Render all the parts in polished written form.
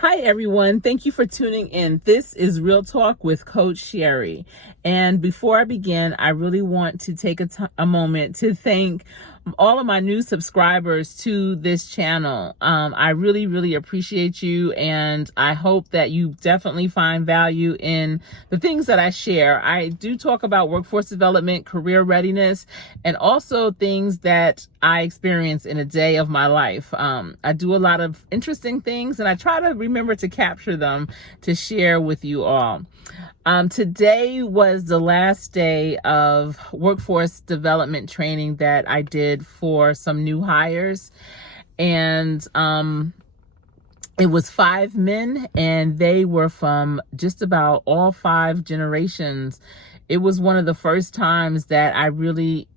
Hi, everyone. Thank you for tuning in. This is Real Talk with Coach Sherri. And before I begin, I really want to take a moment to thank all of my new subscribers to this channel. I really, really appreciate you, and I hope that you definitely find value in the things that I share. I do talk about workforce development, career readiness, and also things that I experience in a day of my life. I do a lot of interesting things, and I try to remember to capture them to share with you all. Today was the last day of workforce development training that I did for some new hires. And it was 5 men, and they were from just about all 5 generations. It was one of the first times that I really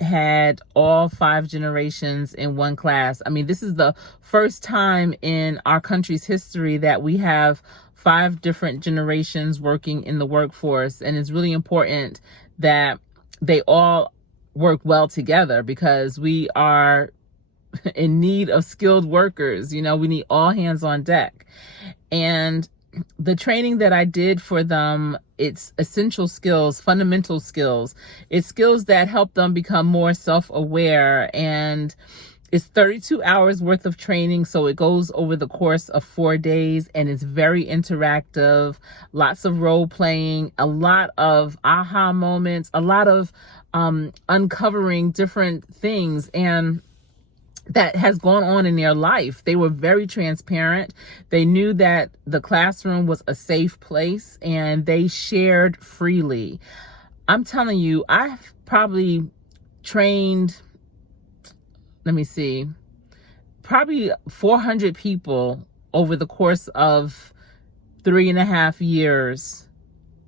had all 5 generations in one class. I mean, this is the first time in our country's history that we have 5 different generations working in the workforce. And it's really important that they all work well together, because we are in need of skilled workers. We need all hands on deck. And the training that I did for them, it's essential skills, fundamental skills. It's skills that help them become more self-aware. And it's 32 hours worth of training, so it goes over the course of 4 days, and it's very interactive, lots of role playing, a lot of aha moments, a lot of uncovering different things and that has gone on in their life. They were very transparent. They knew that the classroom was a safe place, and they shared freely. I'm telling you, I've probably trained, probably 400 people over the course of 3.5 years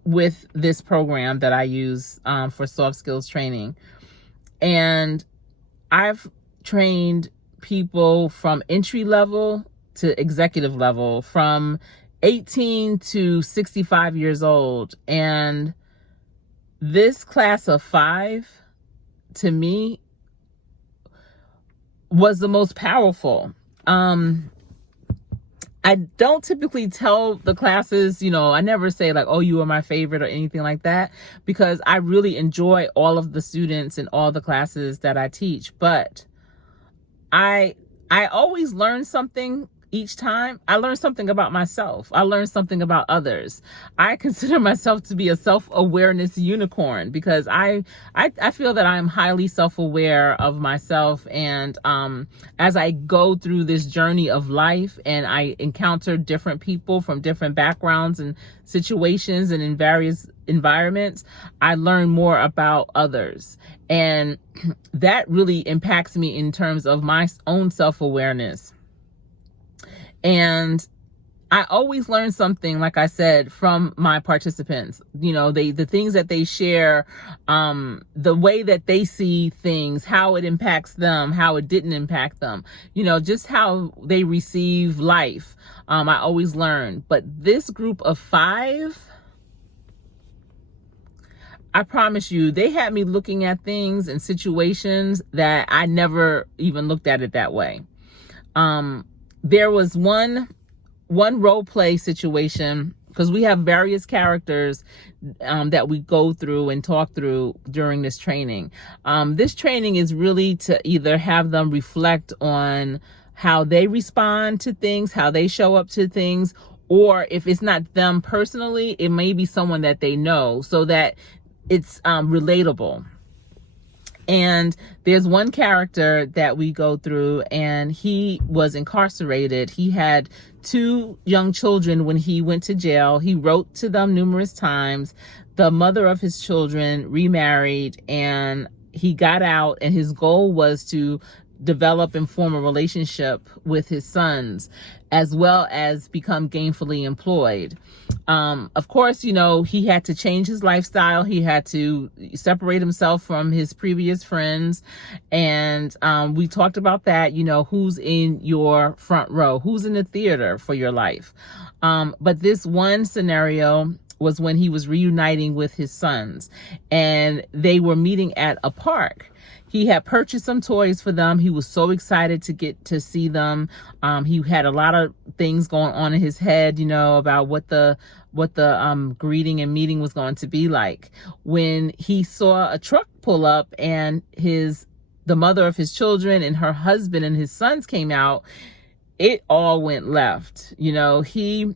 with this program that I use for soft skills training. And I've trained people from entry level to executive level, from 18 to 65 years old. And this class of 5, to me, was the most powerful. I don't typically tell the classes, I never say like, oh, you are my favorite or anything like that, because I really enjoy all of the students and all the classes that I teach. But I always learn something each time. I learn something about myself. I learn something about others. I consider myself to be a self-awareness unicorn, because I feel that I am highly self-aware of myself. And as I go through this journey of life and I encounter different people from different backgrounds and situations and in various environments, I learn more about others. And that really impacts me in terms of my own self-awareness. And I always learn something, like I said, from my participants. The things that they share, the way that they see things, how it impacts them, how it didn't impact them, just how they receive life. I always learn. But this group of 5, I promise you, they had me looking at things and situations that I never even looked at it that way. There was one role play situation, because we have various characters that we go through and talk through during this training. This training is really to either have them reflect on how they respond to things, how they show up to things, or if it's not them personally, it may be someone that they know, so that it's relatable. And there's one character that we go through, and he was incarcerated. He had 2 young children when he went to jail. He wrote to them numerous times. The mother of his children remarried, and he got out, and his goal was to develop and form a relationship with his sons, as well as become gainfully employed. Of course, he had to change his lifestyle. He had to separate himself from his previous friends. And we talked about that, who's in your front row, who's in the theater for your life. But this one scenario, was when he was reuniting with his sons, and they were meeting at a park. He had purchased some toys for them. He was so excited to get to see them. He had a lot of things going on in his head, about what the greeting and meeting was going to be like, when he saw a truck pull up and the mother of his children and her husband and his sons came out. It all went left. He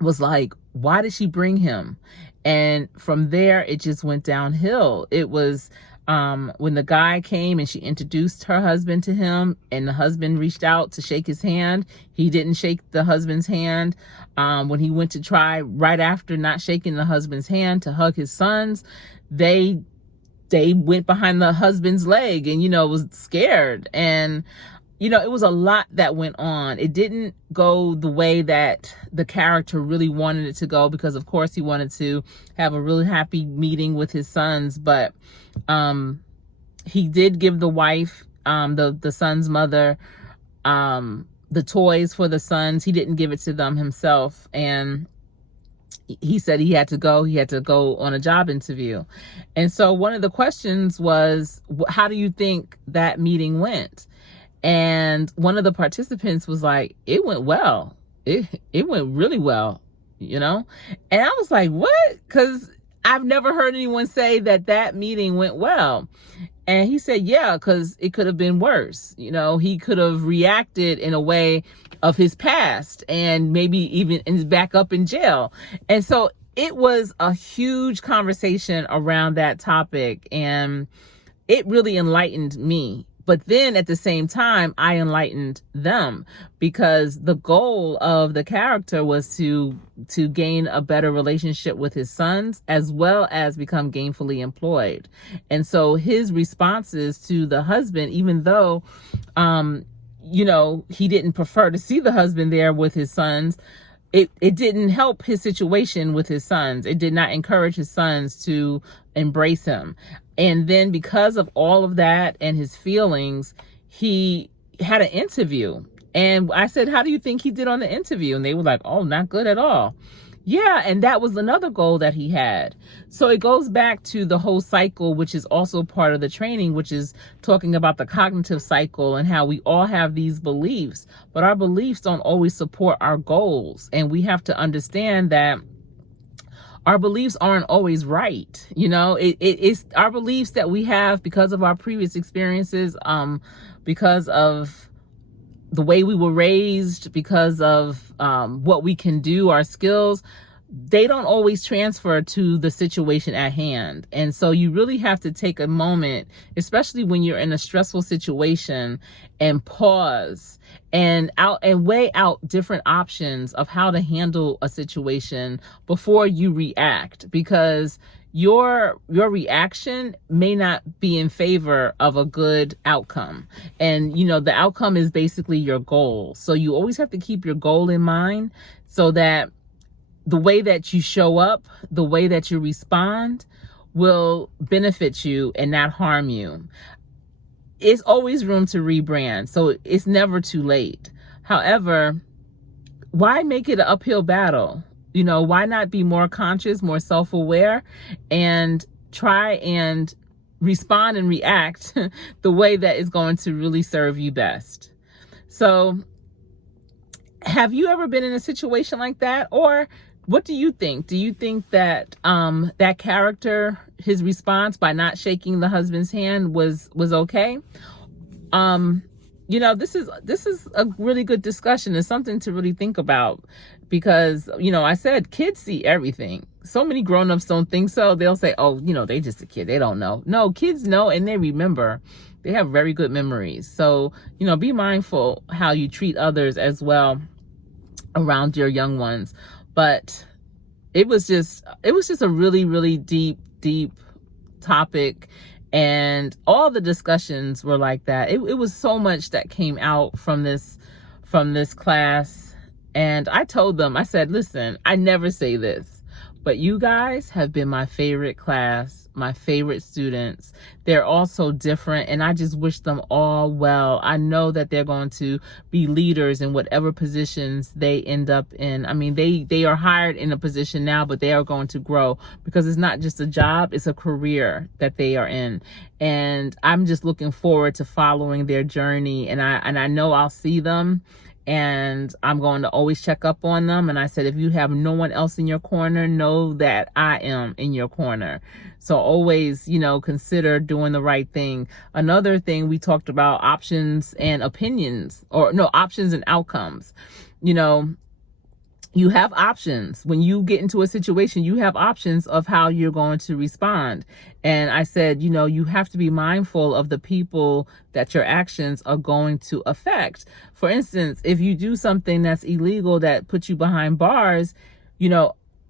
was like, why did she bring him? And from there, it just went downhill. It was when the guy came and she introduced her husband to him, and the husband reached out to shake his hand. He didn't shake the husband's hand. When he went to try right after not shaking the husband's hand to hug his sons, they went behind the husband's leg and, was scared. And, it was a lot that went on. It didn't go the way that the character really wanted it to go, because of course he wanted to have a really happy meeting with his sons. But he did give the wife, the son's mother, the toys for the sons. He didn't give it to them himself. And he said he had to go on a job interview. And so one of the questions was, how do you think that meeting went? And one of the participants was like, it went well. It went really well, And I was like, what? Because I've never heard anyone say that meeting went well. And he said, yeah, because it could have been worse. He could have reacted in a way of his past and maybe even ends back up in jail. And so it was a huge conversation around that topic, and it really enlightened me. But then at the same time, I enlightened them, because the goal of the character was to gain a better relationship with his sons, as well as become gainfully employed. And so his responses to the husband, even though, he didn't prefer to see the husband there with his sons, it didn't help his situation with his sons. It did not encourage his sons to embrace him. And then because of all of that and his feelings, he had an interview. And I said, how do you think he did on the interview? And they were like, oh, not good at all. Yeah, and that was another goal that he had. So it goes back to the whole cycle, which is also part of the training, which is talking about the cognitive cycle and how we all have these beliefs, but our beliefs don't always support our goals. And we have to understand that our beliefs aren't always right. It's our beliefs that we have because of our previous experiences, because of the way we were raised, because of what we can do, our skills. They don't always transfer to the situation at hand. And so you really have to take a moment, especially when you're in a stressful situation, and pause and weigh out different options of how to handle a situation before you react, because your reaction may not be in favor of a good outcome. And, the outcome is basically your goal. So you always have to keep your goal in mind, so that the way that you show up, the way that you respond will benefit you and not harm you. It's always room to rebrand, so it's never too late. However, why make it an uphill battle? Why not be more conscious, more self-aware, and try and respond and react the way that is going to really serve you best? So, have you ever been in a situation like that? Or what do you think? Do you think that that character, his response by not shaking the husband's hand was okay? This is a really good discussion. It's something to really think about, because, I said kids see everything. So many grown-ups don't think so. They'll say, oh, they just a kid. They don't know. No, kids know, and they remember. They have very good memories. So, be mindful how you treat others as well around your young ones. But it was just a really, really deep topic. And all the discussions were like that. It was so much that came out from this class. And I told them, I said, listen, I never say this, But you guys have been my favorite class, my favorite students. They're all so different, and I just wish them all well. I know that they're going to be leaders in whatever positions they end up in. I mean, they are hired in a position now, but they are going to grow, because it's not just a job, it's a career that they are in. And I'm just looking forward to following their journey, and I know I'll see them, and I'm going to always check up on them. And I said, if you have no one else in your corner, know that I am in your corner. So always, consider doing the right thing. Another thing we talked about, options and opinions, or no, options and outcomes. You have options. When you get into a situation, you have options of how you're going to respond. And I said, you have to be mindful of the people that your actions are going to affect. For instance, if you do something that's illegal that puts you behind bars,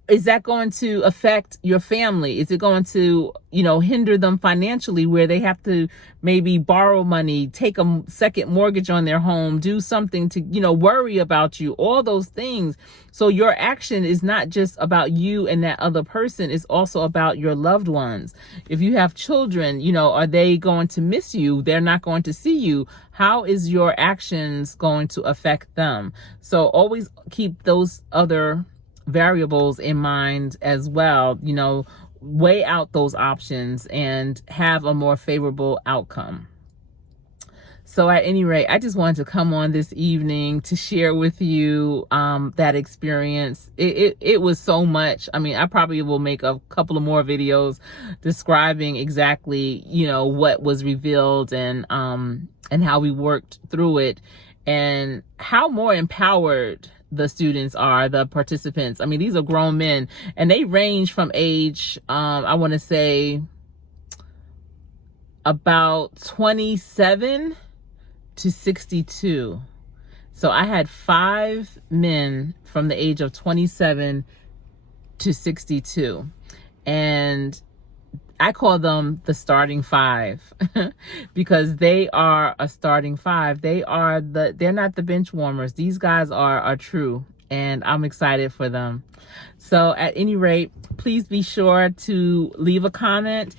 is that going to affect your family? Is it going to, hinder them financially, where they have to maybe borrow money, take a second mortgage on their home, do something to, worry about you, all those things. So your action is not just about you and that other person. It's also about your loved ones. If you have children, are they going to miss you? They're not going to see you. How is your actions going to affect them? So always keep those other variables in mind as well. Weigh out those options and have a more favorable outcome. So at any rate, I just wanted to come on this evening to share with you that experience. It was so much. I mean, I probably will make a couple of more videos describing exactly, what was revealed and how we worked through it, and how more empowered the students are, the participants. I mean, these are grown men, and they range from age, I want to say about 27 to 62. So I had 5 men from the age of 27 to 62. And I call them the starting 5 because they are a starting 5. They're not the bench warmers. These guys are true, and I'm excited for them. So at any rate, please be sure to leave a comment.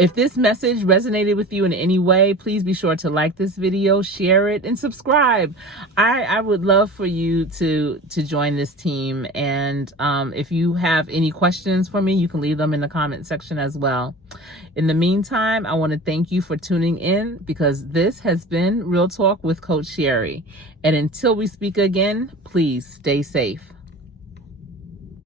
If this message resonated with you in any way, please be sure to like this video, share it, and subscribe. I would love for you to join this team. And if you have any questions for me, you can leave them in the comment section as well. In the meantime, I want to thank you for tuning in, because this has been Real Talk with Coach Sherri. And until we speak again, please stay safe.